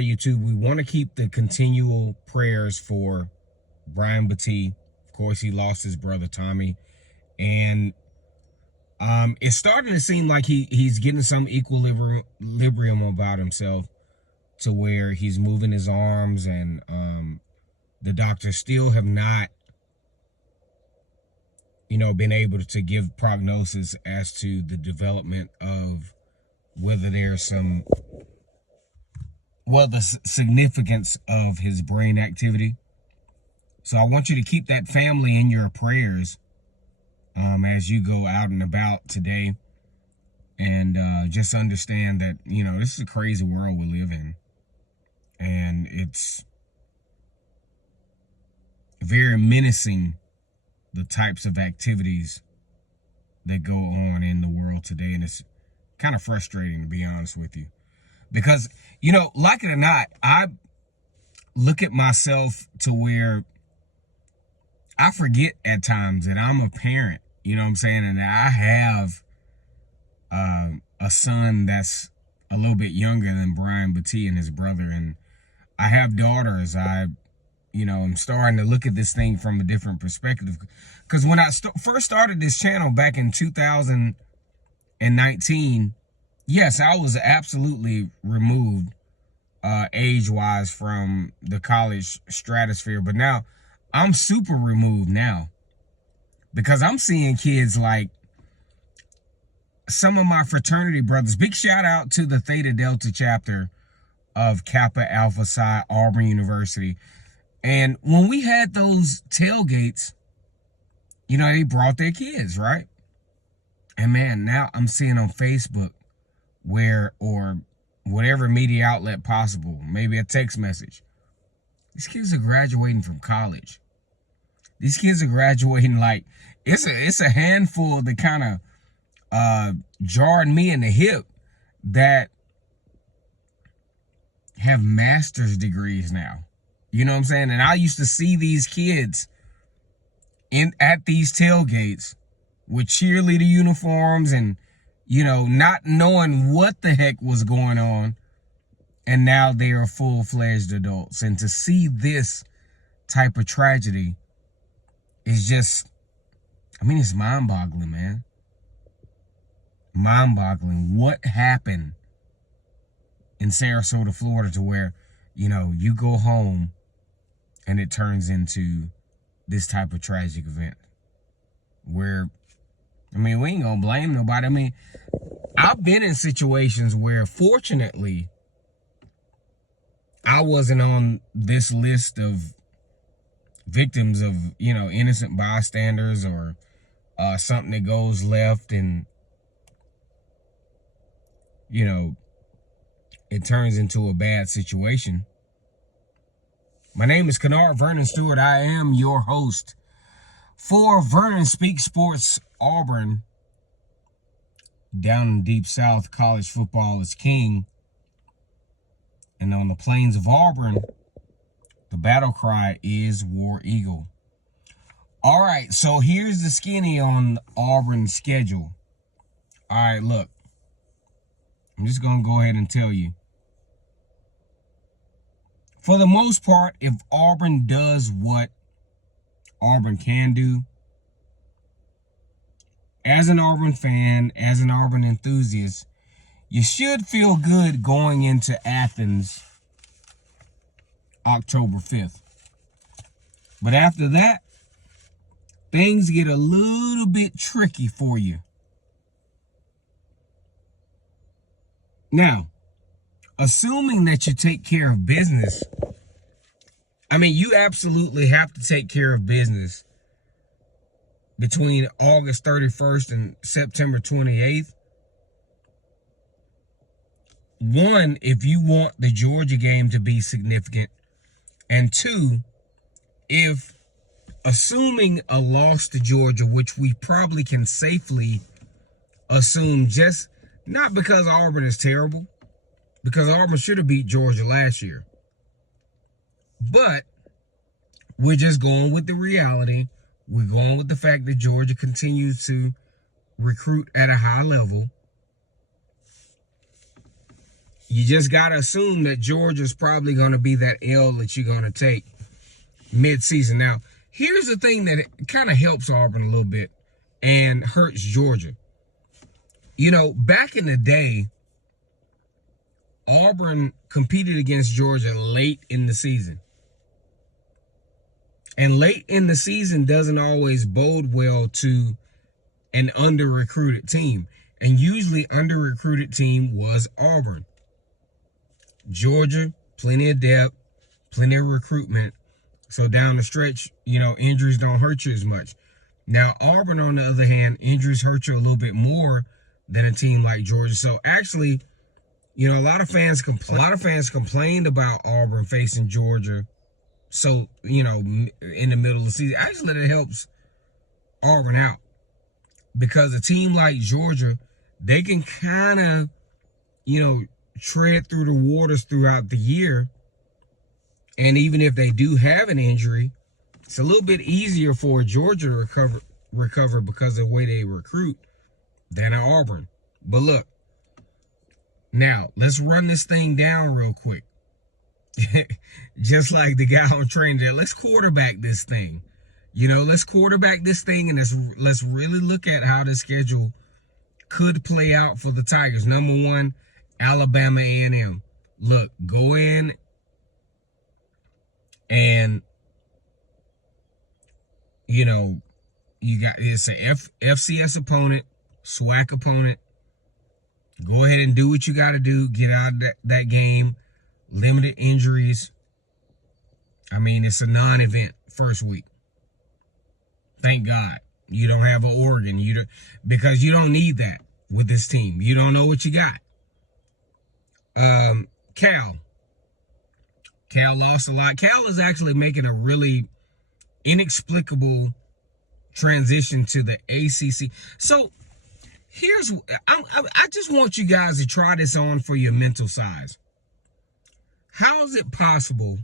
YouTube, we want to keep the continual prayers for Brian Battie. Of course, he lost his brother Tommy, and it's starting to seem like he's getting some equilibrium about himself, to where he's moving his arms, and the doctors still have not, been able to give prognosis as to the development of whether there's the significance of his brain activity. So I want you to keep that family in your prayers as you go out and about today, and just understand that, this is a crazy world we live in, and it's very menacing, the types of activities that go on in the world today. And it's kind of frustrating, to be honest with you, because, like it or not, I look at myself to where I forget at times that I'm a parent, you know what I'm saying? And I have a son that's a little bit younger than Brian Battie and his brother. And I have daughters. I'm starting to look at this thing from a different perspective. Because when I first started this channel back in 2019, yes, I was absolutely removed age-wise from the college stratosphere. But now I'm super removed now, because I'm seeing kids like some of my fraternity brothers. Big shout out to the Theta Delta chapter of Kappa Alpha Psi Auburn University. And when we had those tailgates, they brought their kids, right? And man, now I'm seeing on Facebook or whatever media outlet possible, maybe a text message, these kids are graduating from college. These kids are graduating like, it's a handful that kind of jarred me in the hip, that have master's degrees now. You know what I'm saying? And I used to see these kids at these tailgates with cheerleader uniforms and, not knowing what the heck was going on. And now they are full-fledged adults. And to see this type of tragedy is just, it's mind-boggling, man. Mind-boggling. What happened in Sarasota, Florida, to where, you go home and it turns into this type of tragic event where, we ain't gonna blame nobody. I've been in situations where, fortunately, I wasn't on this list of victims of, innocent bystanders, or something that goes left and, it turns into a bad situation. My name is Kennard Vernon Stewart. I am your host for Vernon Speaks Sports Auburn. Down in the Deep South, college football is king. And on the plains of Auburn, the battle cry is War Eagle. All right, so here's the skinny on Auburn's schedule. All right, look. I'm just going to go ahead and tell you. For the most part, if Auburn does what Auburn can do, as an Auburn fan, as an Auburn enthusiast, you should feel good going into Athens October 5th. But after that, things get a little bit tricky for you. Now, assuming that you take care of business, you absolutely have to take care of business between August 31st and September 28th. One, if you want the Georgia game to be significant. And two, if, assuming a loss to Georgia, which we probably can safely assume, just not because Auburn is terrible, because Auburn should have beat Georgia last year. But we're just going with the reality. We're going with the fact that Georgia continues to recruit at a high level. you just got to assume that Georgia's probably going to be that L that you're going to take mid-season. Now, here's the thing that kind of helps Auburn a little bit and hurts Georgia. You know, back in the day, Auburn competed against Georgia late in the season. And late in the season doesn't always bode well to an under-recruited team. And usually under-recruited team was Auburn. Georgia, plenty of depth, plenty of recruitment. So down the stretch, you know, injuries don't hurt you as much. Now, Auburn, on the other hand, injuries hurt you a little bit more than a team like Georgia. So actually, you know, a lot of fans complained about Auburn facing Georgia. So, you know, in the middle of the season, actually that helps Auburn out. Because a team like Georgia, they can kind of, you know, tread through the waters throughout the year. And even if they do have an injury, it's a little bit easier for Georgia to recover because of the way they recruit than Auburn. But look, now let's run this thing down real quick. Just like the guy on training there, let's quarterback this thing. You know, let's quarterback this thing, and let's really look at how the schedule could play out for the Tigers. Number one, Alabama A&M. Look, go in and, you know, it's a FCS opponent, SWAC opponent. Go ahead and do what you got to do. Get out of that game. Limited injuries. I mean, it's a non-event first week. Thank God you don't have an Oregon. Because you don't need that with this team. You don't know what you got. Cal lost a lot. Cal is actually making a really inexplicable transition to the ACC. So I just want you guys to try this on for your mental size. How is it possible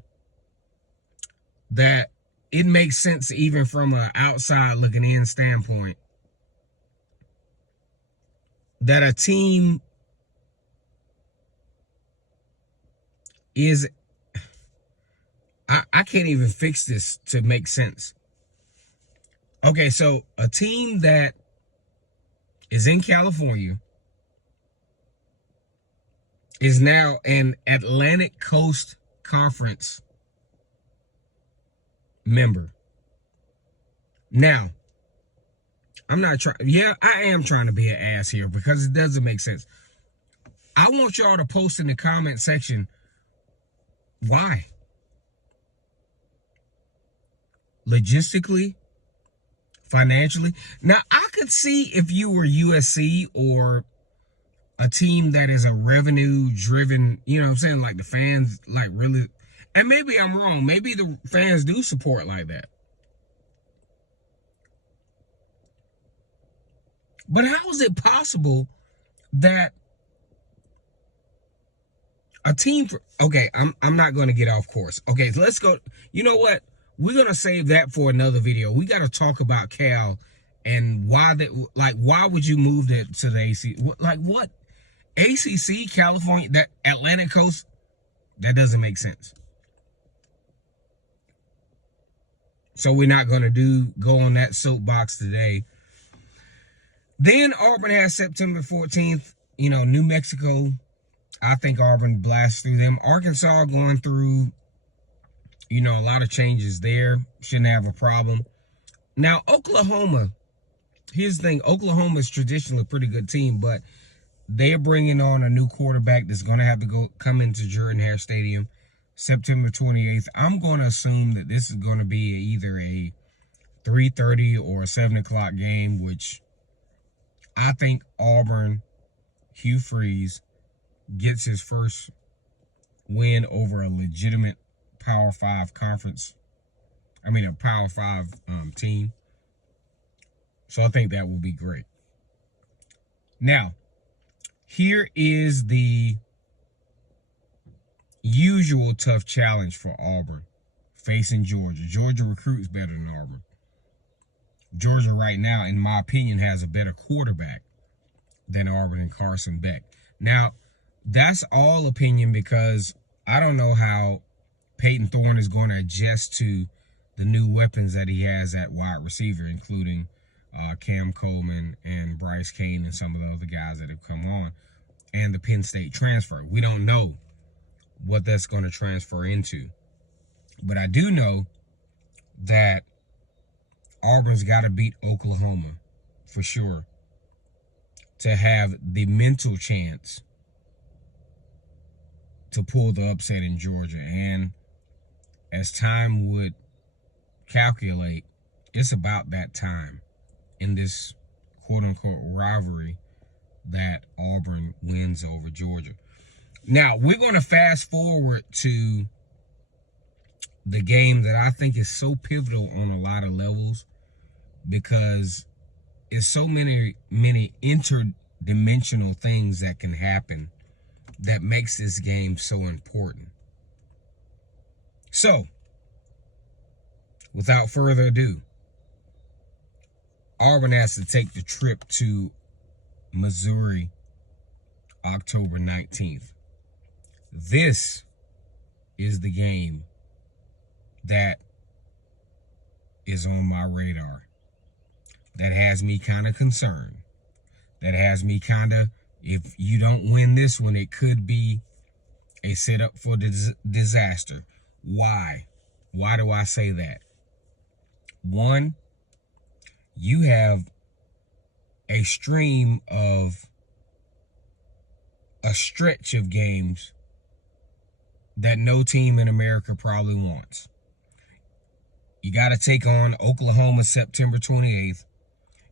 that it makes sense even from an outside looking in standpoint that a team is, I can't even fix this to make sense. Okay, so a team that is in California is now an Atlantic Coast Conference member. Now, I'm not trying. Yeah, I am trying to be an ass here because it doesn't make sense. I want y'all to post in the comment section why. Logistically, financially. Now, I could see if you were USC or a team that is a revenue driven, you know what I'm saying? Like the fans, like really, and maybe I'm wrong. Maybe the fans do support like that. But how is it possible that a team, okay, I'm not going to get off course. Okay, so let's go. You know what? We're going to save that for another video. We got to talk about Cal and why why would you move that to the ACC? Like what? ACC, California, that Atlantic Coast, that doesn't make sense. So we're not going to go on that soapbox today. Then Auburn has September 14th, you know, New Mexico. I think Auburn blasts through them. Arkansas going through, you know, a lot of changes there. Shouldn't have a problem. Now, Oklahoma, here's the thing. Oklahoma is traditionally a pretty good team, but they're bringing on a new quarterback that's going to have to come into Jordan-Hare Stadium September 28th. I'm going to assume that this is going to be either a 3:30 or a 7 o'clock game, which I think Auburn, Hugh Freeze, gets his first win over a legitimate Power 5 conference. I mean, a Power 5 team. So I think that will be great. Now, here is the usual tough challenge for Auburn facing Georgia. Georgia recruits better than Auburn. Georgia right now, in my opinion, has a better quarterback than Auburn and Carson Beck. Now, that's all opinion because I don't know how Peyton Thorne is going to adjust to the new weapons that he has at wide receiver, including Cam Coleman and Bryce Kane and some of the other guys that have come on, and the Penn State transfer. We don't know what that's going to transfer into. But I do know that Auburn's got to beat Oklahoma for sure to have the mental chance to pull the upset in Georgia. And as time would calculate, it's about that time in this quote-unquote rivalry that Auburn wins over Georgia. Now, we're going to fast forward to the game that I think is so pivotal on a lot of levels because it's so many interdimensional things that can happen that makes this game so important. So, without further ado, Auburn has to take the trip to Missouri October 19th. This is the game that is on my radar, that has me kind of concerned, that has me kind of, if you don't win this one, it could be a setup for disaster. Why? Why do I say that? One, you have a stream of a stretch of games that no team in America probably wants. You got to take on Oklahoma September 28th.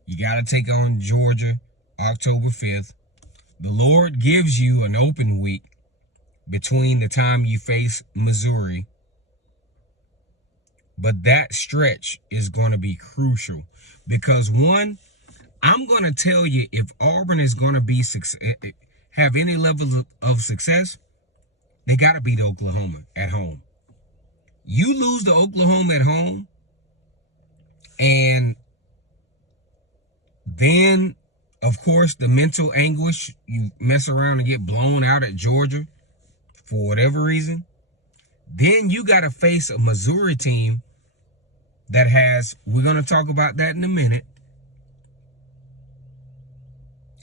You got to take on Georgia October 5th. The Lord gives you an open week between the time you face Missouri. But that stretch is going to be crucial because, one, I'm going to tell you, if Auburn is going to have any level of success, they got to beat Oklahoma at home. You lose to Oklahoma at home, and then, of course, the mental anguish, you mess around and get blown out at Georgia for whatever reason. Then you got to face a Missouri team that has, we're going to talk about that in a minute,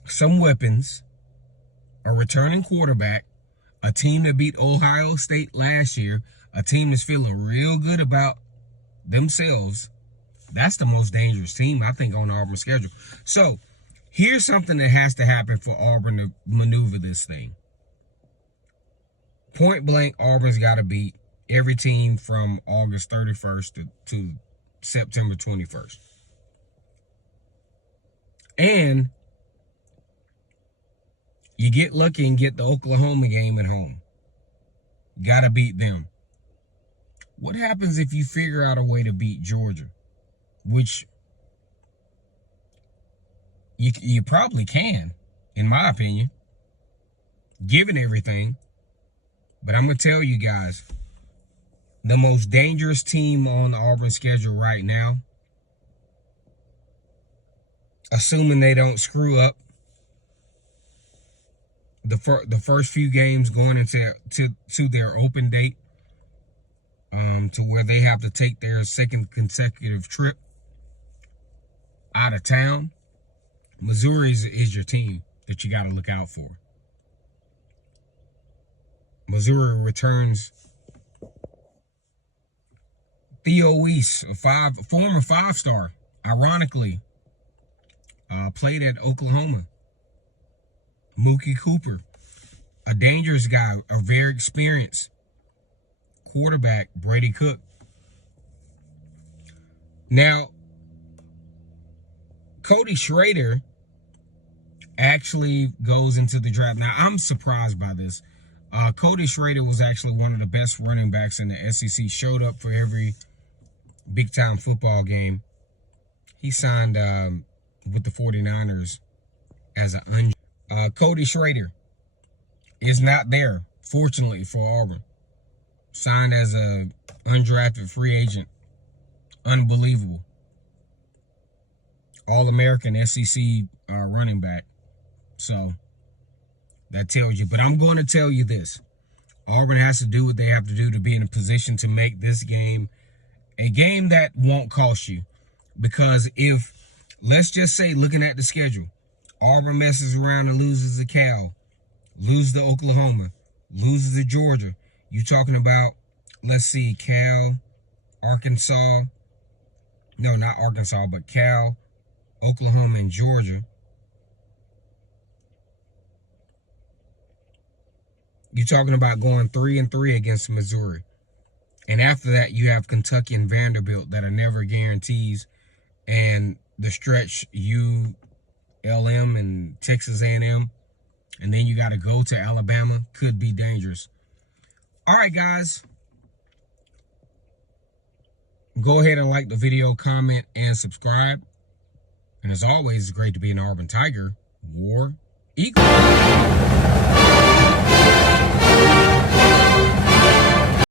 some weapons, a returning quarterback, a team that beat Ohio State last year, a team that's feeling real good about themselves. That's the most dangerous team, I think, on Auburn's schedule. So here's something that has to happen for Auburn to maneuver this thing. Point blank, Auburn's got to beat every team from August 31st to September 21st. And you get lucky and get the Oklahoma game at home. Got to beat them. What happens if you figure out a way to beat Georgia? Which you probably can, in my opinion, given everything. But I'm going to tell you guys, the most dangerous team on the Auburn schedule right now, assuming they don't screw up the first few games going into to their open date, to where they have to take their second consecutive trip out of town, Missouri is your team that you got to look out for. Missouri returns Theo Weiss, a former five-star, ironically, played at Oklahoma. Mookie Cooper, a dangerous guy, a very experienced quarterback, Brady Cook. Now, Cody Schrader actually goes into the draft. Now, I'm surprised by this. Cody Schrader was actually one of the best running backs in the SEC, showed up for every big-time football game. He signed with the 49ers as an undrafted. Cody Schrader is not there, fortunately, for Auburn. Signed as a undrafted free agent. Unbelievable. All-American SEC running back. So, That tells you. But I'm going to tell you this. Auburn has to do what they have to do to be in a position to make this game a game that won't cost you. Because if, let's just say, looking at the schedule, Auburn messes around and loses to Cal, loses to Oklahoma, loses to Georgia. You talking about, let's see, Cal, Arkansas. No, not Arkansas, but Cal, Oklahoma, and Georgia. You're talking about going 3-3 against Missouri. And after that, you have Kentucky and Vanderbilt that are never guarantees. And the stretch ULM and Texas A&M. And then you got to go to Alabama. Could be dangerous. All right, guys. Go ahead and like the video, comment, and subscribe. And as always, it's great to be an Auburn Tiger. War Eagle.